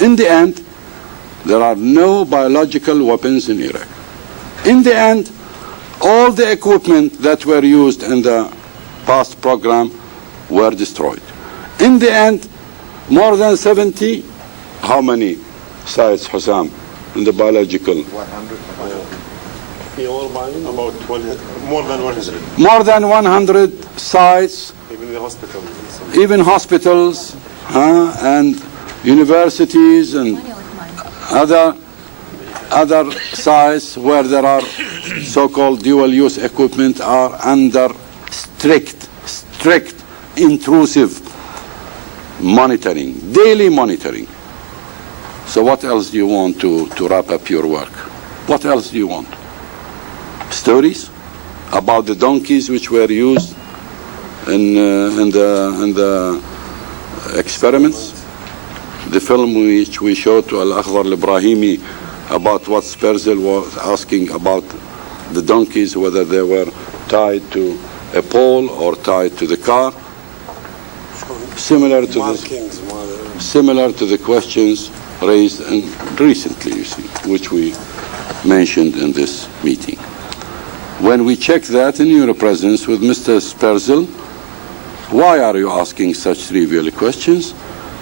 In the end, there are no biological weapons in Iraq. In the end, all the equipment that were used in the past program were destroyed. In the end, more than 70, how many sites, Hussam, in the biological? 100. About 100, more than 100. More than 100 sites, Even the hospitals. even hospitals, and universities and other sites where there are so-called dual-use equipment are under strict, intrusive monitoring, daily monitoring. So what else do you want to wrap up your work? What else do you want? Stories about the donkeys which were used in the experiments? The film which we showed to Al-Akhdar al-Ibrahimi about what Sperzel was asking about the donkeys, whether they were tied to a pole or tied to the car. Similar to the questions raised recently, you see, which we mentioned in this meeting. When we checked that in your presence with Mr. Sperzel, why are you asking such trivial questions?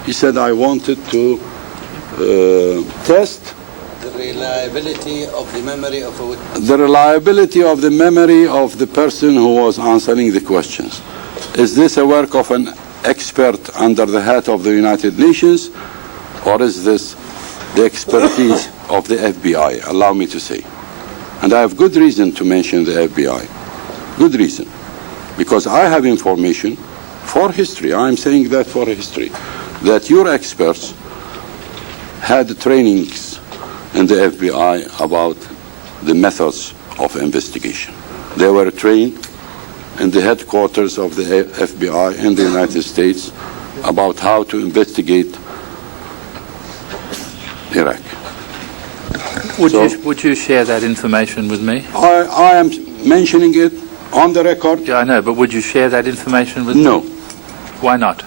He said, I wanted to test the reliability of the memory of a witness. The reliability of the memory of the person who was answering the questions. Is this a work of an expert under the hat of the United Nations, or is this the expertise of the FBI? Allow me to say. And I have good reason to mention the FBI. Good reason. Because I have information for history. I'm saying that for history. That your experts had trainings in the FBI about the methods of investigation. They were trained in the headquarters of the FBI in the United States about how to investigate Iraq. Would you share that information with me? I am mentioning it on the record. Yeah, I know, but would you share that information with me? No. Why not?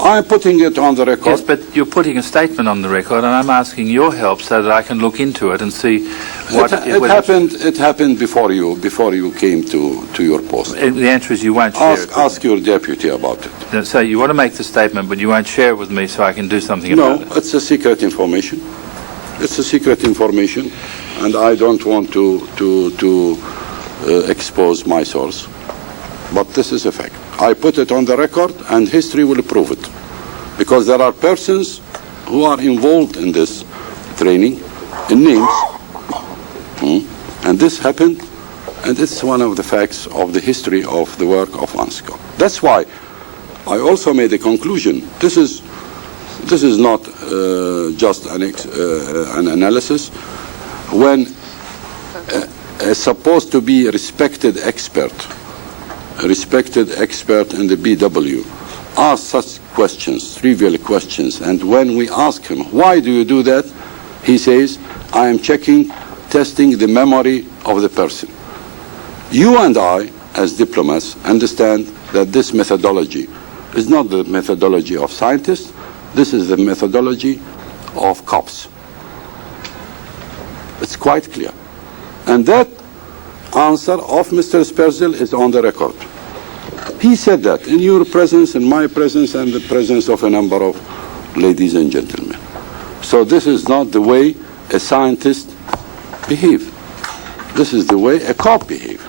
I'm putting it on the record. Yes, but you're putting a statement on the record, and I'm asking your help so that I can look into it and see what it happened before you came to your post. The answer is you won't share it. Ask your deputy about it. So you want to make the statement, but you won't share it with me so I can do something about it? No, it's a secret information. It's a secret information, and I don't want to expose my source. But this is a fact. I put it on the record, and history will prove it. Because there are persons who are involved in this training, in names. And this happened, and it's one of the facts of the history of the work of UNSCO. That's why I also made a conclusion. This is not just an analysis. When a supposed to be respected expert in the BW asks such questions, trivial questions, and when we ask him, why do you do that? He says, I am testing the memory of the person. You and I, as diplomats, understand that this methodology is not the methodology of scientists. This is the methodology of cops. It's quite clear. And that answer of Mr. Sperzel is on the record. He said that in your presence, in my presence, and the presence of a number of ladies and gentlemen. So this is not the way a scientist behaves. This is the way a cop behaves.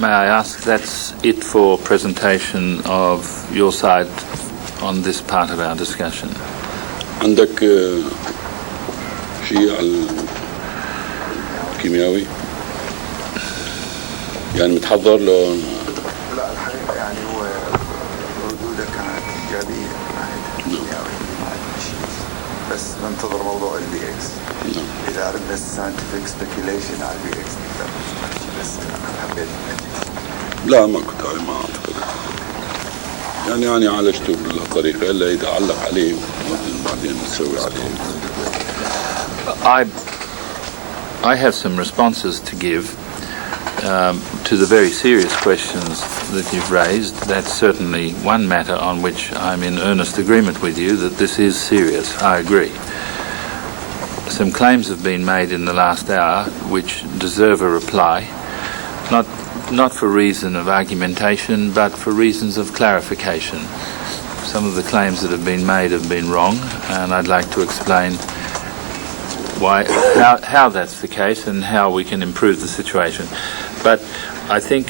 may I ask, that's it for presentation of your side on this part of our discussion. عندك شيء على الكيميائي؟ يعني متحضر له؟ لا الحقيقة يعني هو ردوده كانت إيجابية ناحية الكيميائي بس ننتظر موضوع البي اكس. إذا أردنا scientific speculation على البي اكس بس أنا حبيت لا ما كنت ما أعتقد. يعني عالجته بالطريقة إلا إذا علق عليه بعدين نسوي عليه. I have some responses to give to the very serious questions that you've raised. That's certainly one matter on which I'm in earnest agreement with you, that this is serious. I agree. Some claims have been made in the last hour which deserve a reply, not for reason of argumentation, but for reasons of clarification. Some of the claims that have been made have been wrong, and I'd like to explain how that's the case and how we can improve the situation. But I think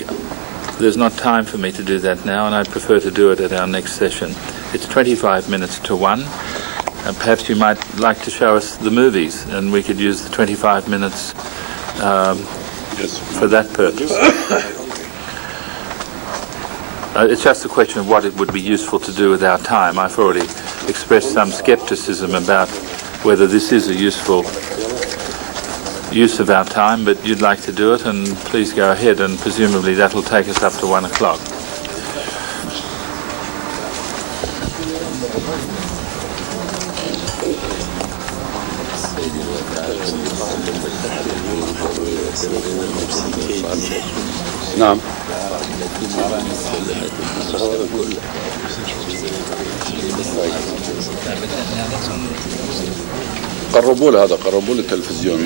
there's not time for me to do that now, and I'd prefer to do it at our next session. It's 25 minutes to 1. Perhaps you might like to show us the movies, and we could use the 25 minutes for that purpose. It's just a question of what it would be useful to do with our time. I've already expressed some skepticism about whether this is a useful use of our time, but you'd like to do it, and please go ahead, and presumably that will take us up to 1 o'clock. نعم. قربوا له هذا، قربوا له التلفزيون.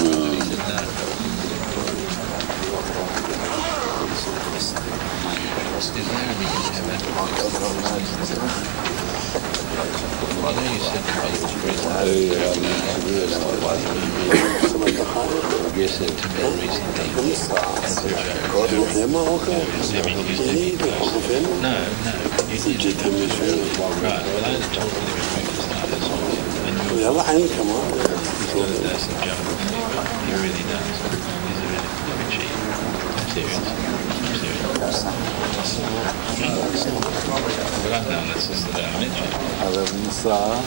هذا نص ساعة.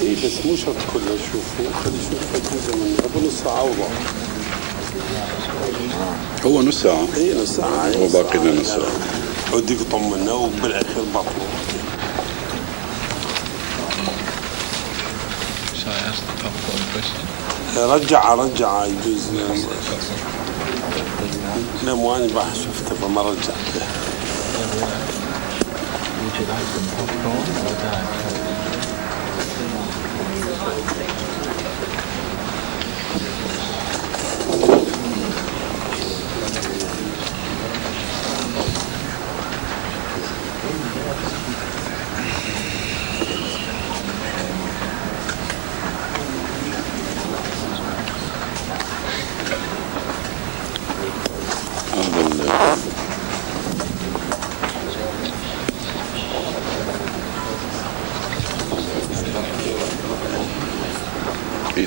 إيه بس مو شرط كله شوفوا، خلي شوفوا جزء منه، أبو نص ساعة أوضح. هو نص ساعة. إيه نص ساعة. هو باقي لنا نص ساعة. وديك طمنا وبالأخير بطلوا. رجع يجوز. لا مو أنا بح شفته فما رجع.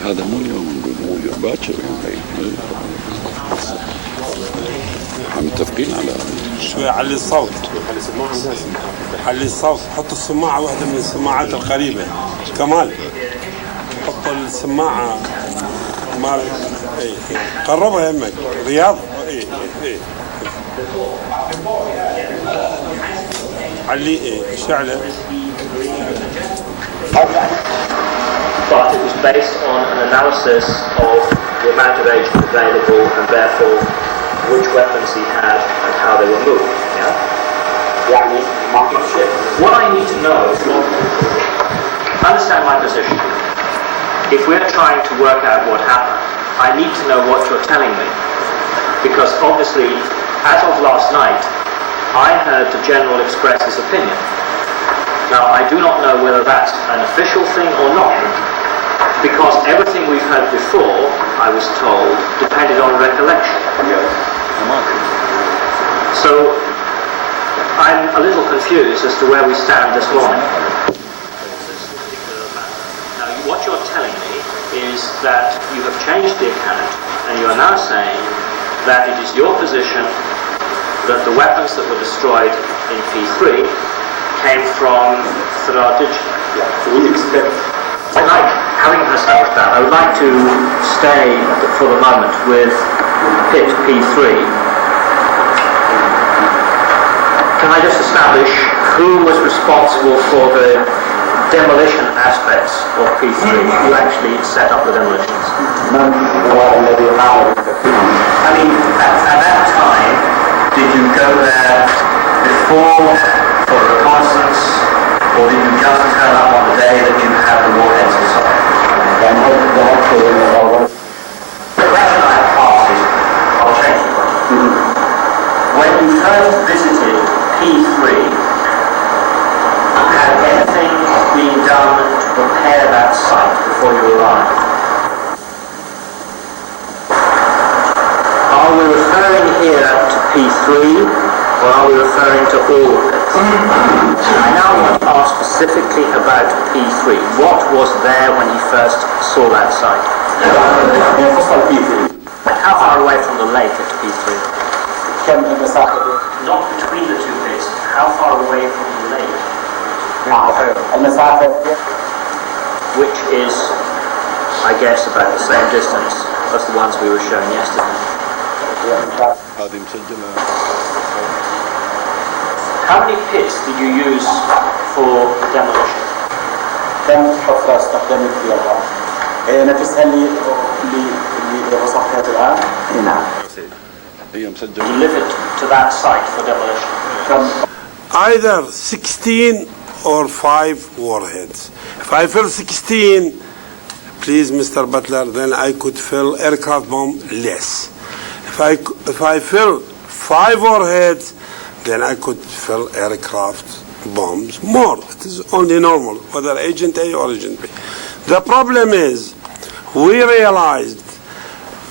هذا مو اليوم، نقول اليوم باكر يعني. عم متفقين على شوي علي الصوت. علي الصوت، حط السماعة واحدة من السماعات القريبة. كمال حط السماعة مال ايه قربها يمك. رياض ايه علي ايه شعله. But it was based on an analysis of the amount of agent available and therefore which weapons he had and how they were moved. Yeah? What I need to know, understand my position. If we're trying to work out what happened, I need to know what you're telling me. Because obviously, as of last night, I heard the General express his opinion. Now, I do not know whether that's an official thing or not, because everything we've heard before, I was told, depended on recollection. So I'm a little confused as to where we stand this morning. Now, what you're telling me is that you have changed the account and you are now saying that it is your position that the weapons that were destroyed in P3 came from Third. We expect. Having established that, I would like to stay for the moment with pit P3. Can I just establish who was responsible for the demolition aspects of P3? Who actually set up the demolitions? من هو الذي قام بالتفكير؟ I mean, at that time, did you go there before for reconnaissance, or did you just turn up on the day that you had the warheads inside? The question I have asked is, I'll change the question. When you first visited P3, had anything been done to prepare that site before you arrived? Are we referring here to P3, or are we referring to all of it? I now want to ask specifically about P3. What was there when you first saw that site? How far away from the lake at P3? Not between the two pits. How far away from the lake? Which is, I guess, about the same distance as the ones we were showing yesterday. How many pits did you use for the demolition? كم حفرة استخدمت فيها؟ نفسها اللي وصفتها الآن؟ نعم. Delivered to that site for demolition? Either 16 or 5 warheads. If I fill 16, please, Mr. Butler, then I could fill aircraft bomb less. If I fill 5 warheads, then I could fill aircraft bombs more. It is only normal, whether agent A or agent B. The problem is, we realized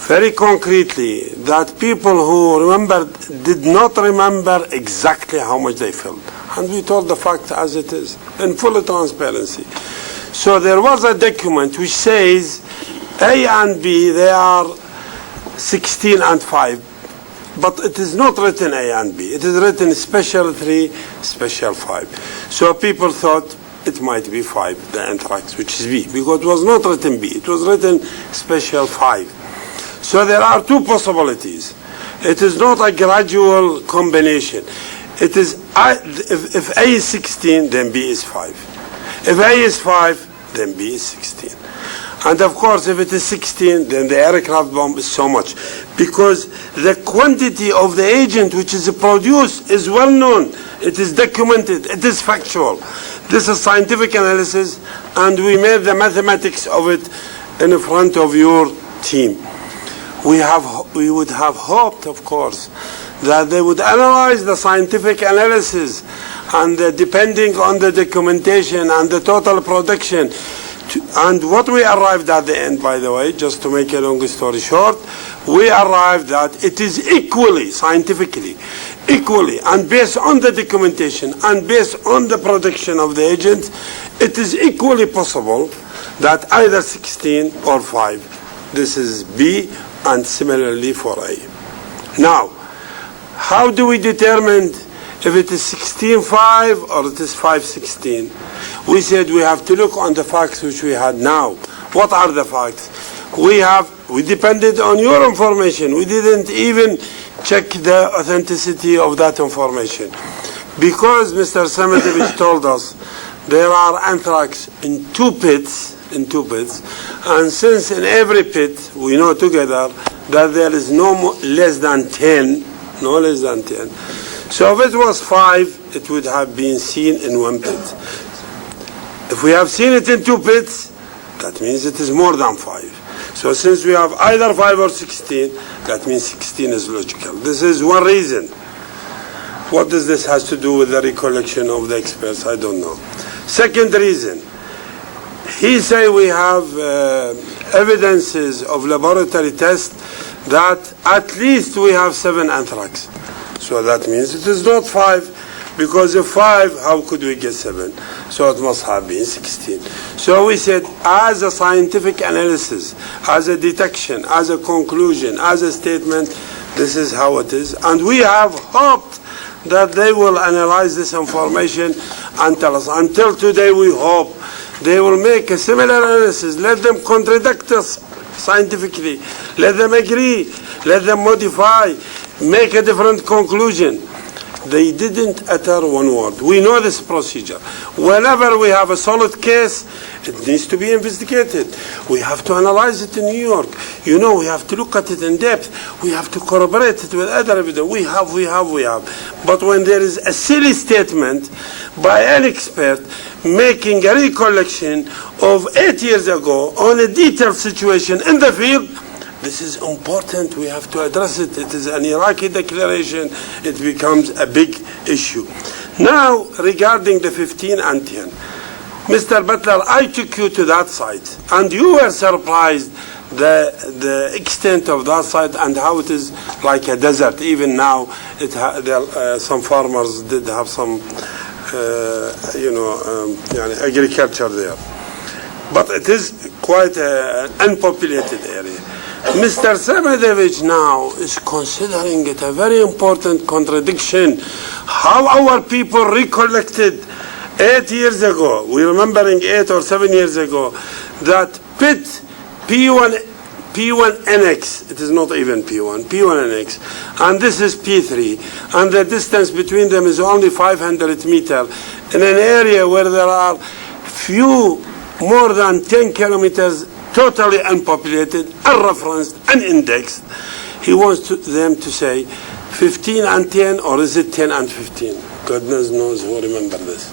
very concretely that people who remembered did not remember exactly how much they filled. And we told the fact as it is, in full transparency. So there was a document which says A and B, they are 16 and 5. But it is not written A and B. It is written special 3, special 5. So people thought it might be 5, the anthrax, which is B, because it was not written B. It was written special 5. So there are 2 possibilities. It is not a gradual combination. It is, if A is 16, then B is 5. If A is 5, then B is 16. And of course, if it is 16, then the aircraft bomb is so much. Because the quantity of the agent which is produced is well known. It is documented. It is factual. This is scientific analysis, and we made the mathematics of it in front of your team. We would have hoped, of course, that they would analyze the scientific analysis, and depending on the documentation and the total production. And what we arrived at the end, by the way, just to make a long story short, we arrived that it is equally, scientifically, equally, and based on the documentation and based on the production of the agents, it is equally possible that either 16 or 5. This is B, and similarly for A. Now, how do we determine if it is 16.5 or it is 5.16? We said we have to look on the facts which we had now. What are the facts? We depended on your information. We didn't even check the authenticity of that information. Because Mr. Samitovich told us there are anthrax in 2 pits, and since in every pit we know together that there is no less than 10. So if it was 5, it would have been seen in 1 pit. If we have seen it in 2 pits, that means it is more than 5. So since we have either 5 or 16, that means 16 is logical. This is one reason. What does this has to do with the recollection of the experts? I don't know. Second reason, he say we have evidences of laboratory tests that at least we have 7 anthrax. So that means it is not 5, because if 5, how could we get 7? So it must have been 16. So we said, as a scientific analysis, as a detection, as a conclusion, as a statement, this is how it is. And we have hoped that they will analyze this information and tell us. Until today, we hope they will make a similar analysis. Let them contradict us scientifically. Let them agree. Let them modify. Make a different conclusion. They didn't utter one word. We know this procedure. Whenever we have a solid case, it needs to be investigated. We have to analyze it in New York. You know, we have to look at it in depth. We have to corroborate it with other evidence. We have. But when there is a silly statement by an expert making a recollection of 8 years ago on a detailed situation in the field, this is important. We have to address it. It is an Iraqi declaration. It becomes a big issue. Now, regarding the 15 and 10, Mr. Butler, I took you to that site, and you were surprised the extent of that site and how it is like a desert. Even now, some farmers did have some, agriculture there. But it is quite an unpopulated area. Mr. Samedevich now is considering it a very important contradiction. How our people recollected 8 years ago, we're remembering 8 or 7 years ago, that pit P1NX, it is not even P1NX, and this is P3, and the distance between them is only 500 meters in an area where there are more than 10 kilometers totally unpopulated, unreferenced, unindexed. He wants them to say 15 and 10, or is it 10 and 15? Goodness knows who remember this.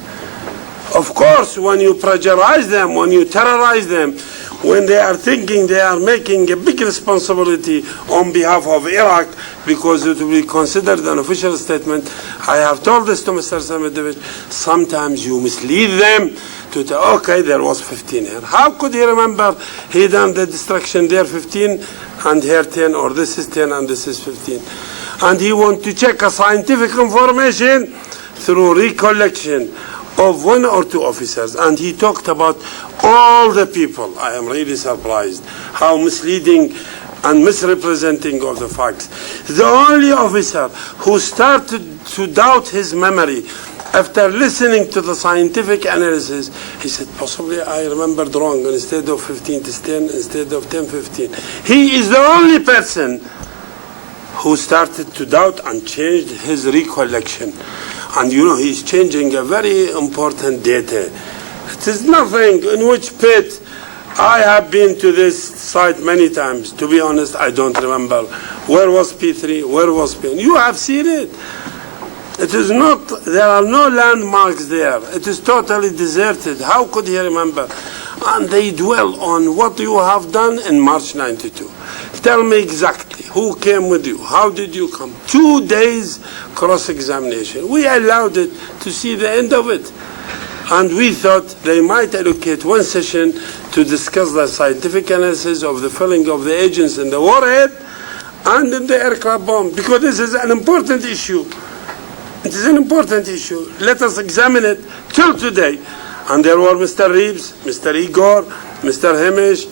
Of course, when you pressurize them, when you terrorize them, when they are thinking they are making a big responsibility on behalf of Iraq, because it will be considered an official statement, I have told this to Mr. Samedevich, sometimes you mislead them to say, okay, there was 15 here. How could he remember he done the destruction there 15 and here 10, or this is 10 and this is 15? And he want to check a scientific information through recollection of 1 or 2 officers, and he talked about all the people. I am really surprised how misleading and misrepresenting of the facts. The only officer who started to doubt his memory after listening to the scientific analysis, he said, possibly I remembered wrong. Instead of 15 it is 10, instead of 10, 15. He is the only person who started to doubt and changed his recollection. And you know, he's changing a very important data. It is nothing in which pit. I have been to this site many times. To be honest, I don't remember. Where was P3? Where was P? You have seen it. It is not, there are no landmarks there. It is totally deserted. How could he remember? And they dwell on what you have done in March 92. Tell me exactly who came with you. How did you come? 2 days cross-examination. We allowed it to see the end of it. And we thought they might allocate 1 session to discuss the scientific analysis of the filling of the agents in the warhead and in the aircraft bomb, because this is an important issue. It is an important issue. Let us examine it till today. And there were Mr. Reeves, Mr. Igor, Mr. Hamish,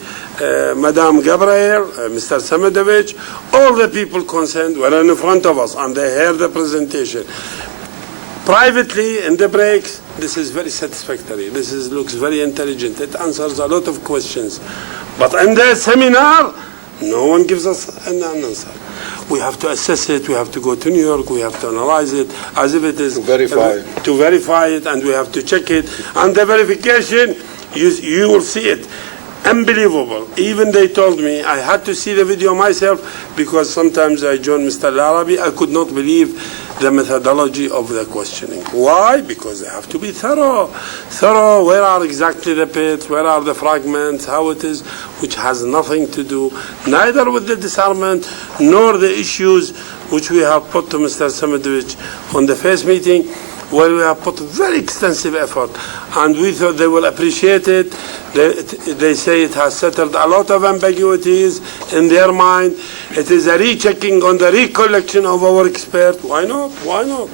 Madame Gabriel, Mr. Samedevich, all the people concerned were in front of us, and they heard the presentation. Privately, in the breaks, this is very satisfactory. This looks very intelligent. It answers a lot of questions. But in the seminar, no one gives us an answer. We have to assess it. We have to go to New York. We have to analyze it as if it is to verify it, and we have to check it. And the verification, you will see it. Unbelievable. Even they told me, I had to see the video myself, because sometimes I joined Mr. Larabi. I could not believe the methodology of the questioning. Why? Because they have to be thorough. Where are exactly the pits? Where are the fragments? How it is, which has nothing to do neither with the disarmament nor the issues which we have put to Mr. Samedevich on the first meeting. where we have put very extensive effort, and we thought they will appreciate it. They say it has settled a lot of ambiguities in their mind. It is a rechecking on the recollection of our expert. Why not? Why not?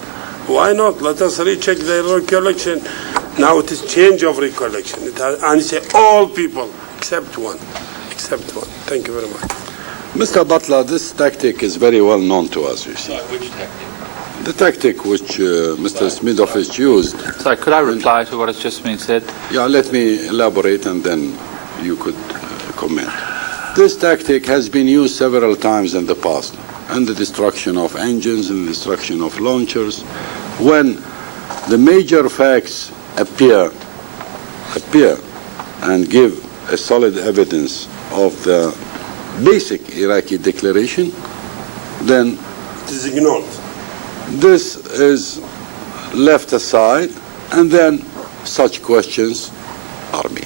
Why not? Let us recheck their recollection. Now it is change of recollection. And say all people except one. Except one. Thank you very much. Mr. Butler, this tactic is very well known to us, you see. Which tactic? The tactic which Mr. Smidoff has used. Sorry, could I reply to what has just been said? Yeah, let me elaborate and then you could comment. This tactic has been used several times in the past, and the destruction of engines and the destruction of launchers. When the major facts appear and give a solid evidence of the basic Iraqi declaration, then It is ignored. this is left aside, and then such questions are made.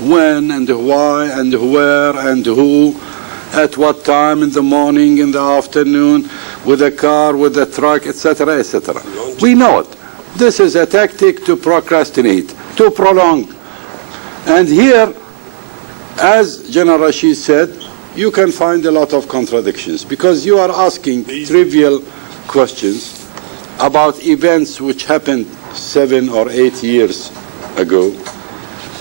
When and why and where and who, at what time in the morning, in the afternoon, with a car, with a truck, etc., etc. We know it. This is a tactic to procrastinate, to prolong. And here, as General Rashid said, you can find a lot of contradictions because you are asking trivial questions about events which happened 7 or 8 years ago.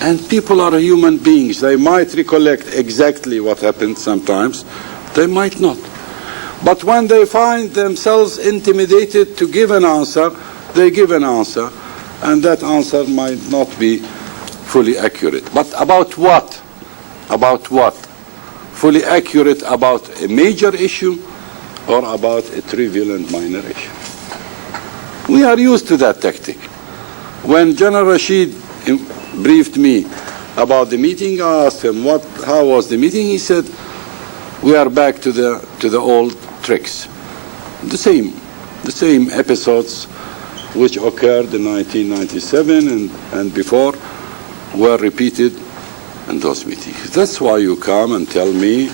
And people are human beings. They might recollect exactly what happened sometimes. They might not. But when they find themselves intimidated to give an answer, they give an answer. And that answer might not be fully accurate. But about what? About what? Fully accurate about a major issue or about a trivial and minor issue? We are used to that tactic. When General Rashid briefed me about the meeting, I asked him, how was the meeting? He said, we are back to the old tricks. The same episodes which occurred in 1997 and before were repeated in those meetings. That's why you come and tell me,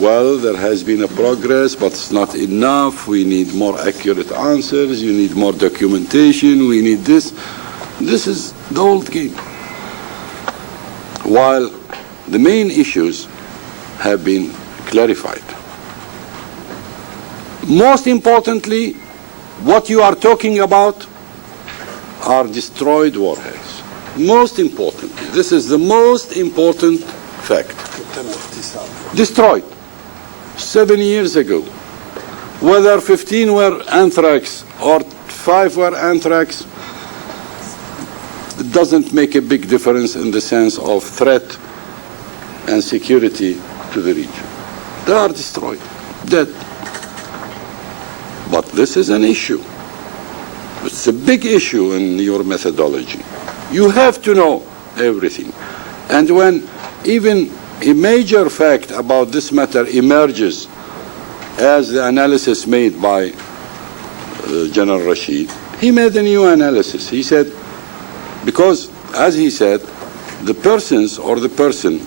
well, there has been a progress, but it's not enough. We need more accurate answers. You need more documentation. We need this. This is the old game. While the main issues have been clarified. Most importantly, what you are talking about are destroyed warheads. Most importantly, this is the most important fact. Destroyed 7 years ago. Whether 15 were anthrax or 5 were anthrax, it doesn't make a big difference in the sense of threat and security to the region. They are destroyed, dead. But this is an issue. It's a big issue in your methodology. You have to know everything. And when even a major fact about this matter emerges, as the analysis made by General Rashid, he made a new analysis. He said, because, as he said, the persons or the person,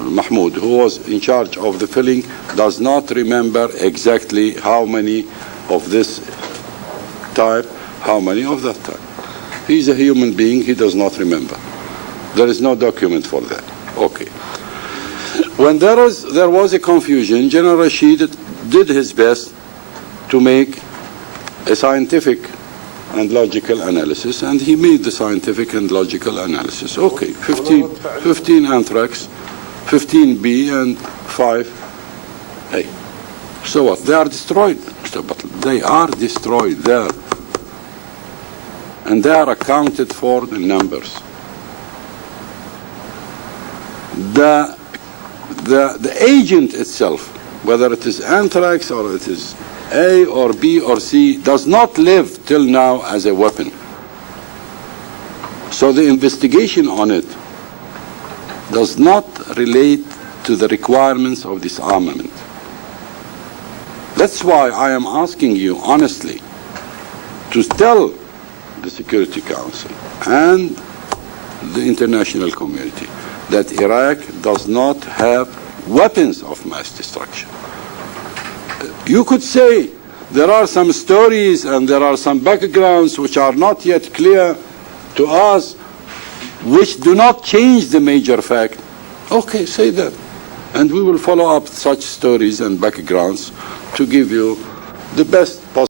Mahmoud, who was in charge of the filling, does not remember exactly how many of this type, how many of that type. He's a human being, he does not remember. There is no document for that. Okay. When there was a confusion, General Rashid did his best to make a scientific and logical analysis, and he made the scientific and logical analysis. Okay, 15 anthrax, 15B, and 5A. So what? They are destroyed, Mr. Butler. They are destroyed there. And they are accounted for in numbers. The agent itself, whether it is anthrax or it is A or B or C, does not live till now as a weapon. So the investigation on it does not relate to the requirements of disarmament. That's why I am asking you honestly to tell the Security Council and the international community that Iraq does not have weapons of mass destruction. You could say there are some stories and there are some backgrounds which are not yet clear to us, which do not change the major fact, okay, say that. And we will follow up such stories and backgrounds to give you the best possible